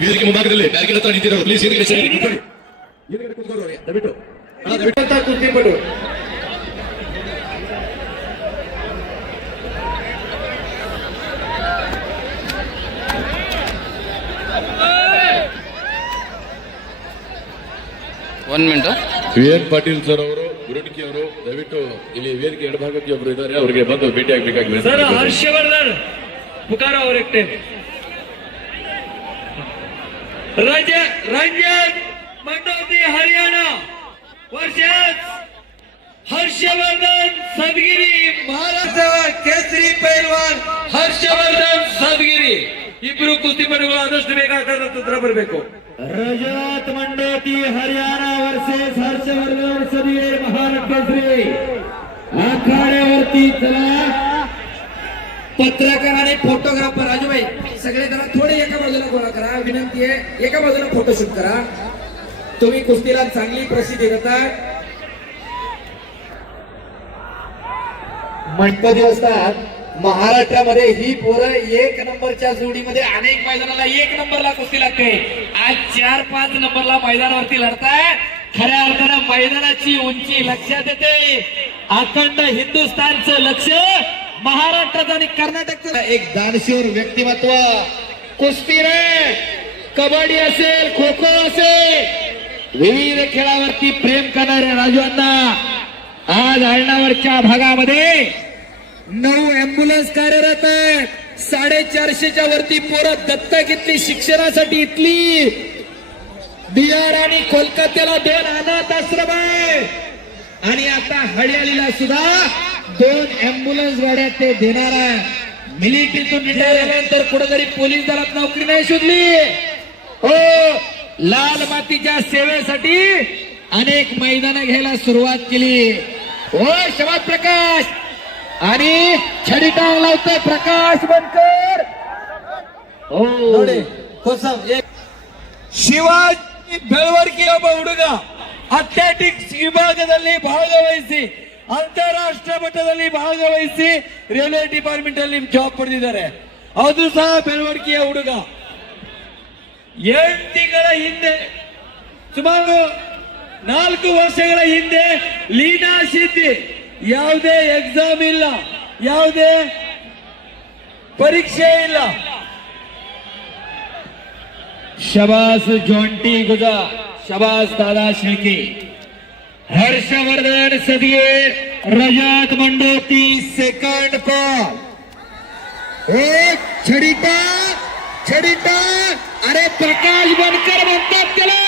ವೇದಿಕೆ ಮುಂಭಾಗದಲ್ಲಿ ಬ್ಯಾರಿಕೇಡ್ ಹತ್ರ ನಿಂತಿರೋರು ಪ್ಲೀಸ್ ದಯವಿಟ್ಟು ಕುಸ್ತಿಪಟು ವಿ.ಎನ್. ಪಾಟೀಲ್ ಸರ್ ಅವರು ಗುರುಟಿಕಿ ಅವರು ದಯವಿಟ್ಟು ಇಲ್ಲಿ ವೇದಿಕೆ ಎಡಭಾಗಕ್ಕೆ ಒಬ್ಬರು ಇದ್ದಾರೆ, ಅವರಿಗೆ ಬಂದು ಭೇಟಿ ಆಗಬೇಕಾಗಿದೆ. ಸರ್ ಹರ್ಷವರ್ಧನ್ पुकारा और एक टेप रंजन मंडोती हरियाणा वर्सेस हर्षवर्धन सदगिरी महाराष्ट्र केसरी पहलवान हर्षवर्धन सदगिरी इब्रू कुस्तीपटुगळु आदಷ್ಟು ಬೇಗ ಹತ್ರ ಬರಬೇಕು. रजत मंडोती हरियाणा वर्सेस हर्षवर्धन सदगिरी महाराष्ट्र केसरी आखाड्यावरती चला. पत्रकार आणि फोटोग्राफर राजूभाई सगळे जरा थोडे एका बाजूला गोळा करा. विनंती आहे एका बाजूला फोटोशूट करा. तुम्ही कुस्तीला चांगली प्रसिद्धी देता. म्हणतो असतात महाराष्ट्रामध्ये ही पोरं एक नंबरच्या जोडीमध्ये अनेक मैदानाला एक नंबरला कुस्ती लागते. आज 4-5 नंबरला मैदानावरती लढतायत. खऱ्या अर्थानं मैदानाची उंची लक्षात येते. अखंड हिंदुस्थानचं लक्ष महाराष्ट्रात आणि कर्नाटकचं एक दानशूर व्यक्तिमत्व. कुस्ती रे कबड्डी असेल खो खो असेल विविध खेळावरती प्रेम करणारे राजू अण्णा आज आळणावरच्या भागामध्ये 9 अँब्युलन्स कार्यरत आहेत. 450च्या वरती पोरं दत्तक घेतली शिक्षणासाठी. इथली बिहार आणि कोलकात्याला 2 अनाथ आश्रम आहे आणि आता हरियाणीला सुद्धा 2 अँब्युलन्स गाड्या ते देणार आहे. मिलिटरीतून रिटायर झाल्यानंतर कुठेतरी पोलीस दलात नोकरी नाही शोधली. हो लाल मातीच्या सेवेसाठी अनेक मैदानं घ्यायला सुरुवात केली. हो शबाद प्रकाश आणि छडीटांग लावतोय प्रकाश बनकर. हो ಶಿವಾಜಿ ಬೆಳವಣಿಗೆಯ ಒಬ್ಬ ಹುಡುಗ ಅಥ್ಲೆಟಿಕ್ಸ್ ವಿಭಾಗದಲ್ಲಿ ಭಾಗವಹಿಸಿ ಅಂತಾರಾಷ್ಟ್ರ ಮಟ್ಟದಲ್ಲಿ ಭಾಗವಹಿಸಿ ರೈಲ್ವೆ ಡಿಪಾರ್ಟ್ಮೆಂಟ್ ಅಲ್ಲಿ ಜಾಬ್ ಪಡೆದಿದ್ದಾರೆ. ಅದು ಸಹ ಬೆಳವಣಿಗೆಯ ಹುಡುಗ. 8 ತಿಂಗಳ ಹಿಂದೆ ಸುಮಾರು 4 ವರ್ಷಗಳ ಹಿಂದೆ ಲೀನಾ ಸಿದ್ದಿ ಯಾವುದೇ ಎಕ್ಸಾಮ್ ಇಲ್ಲ, ಯಾವುದೇ ಪರೀಕ್ಷೆ ಇಲ್ಲ. शबास जॉन्टी गुजा शबास दादा शेळके. हर्षवर्धन सदगीर रजत मंडोती सेकंड कॉल. एक छडीटा अरे प्रकाश बनकर म्हणतात त्याला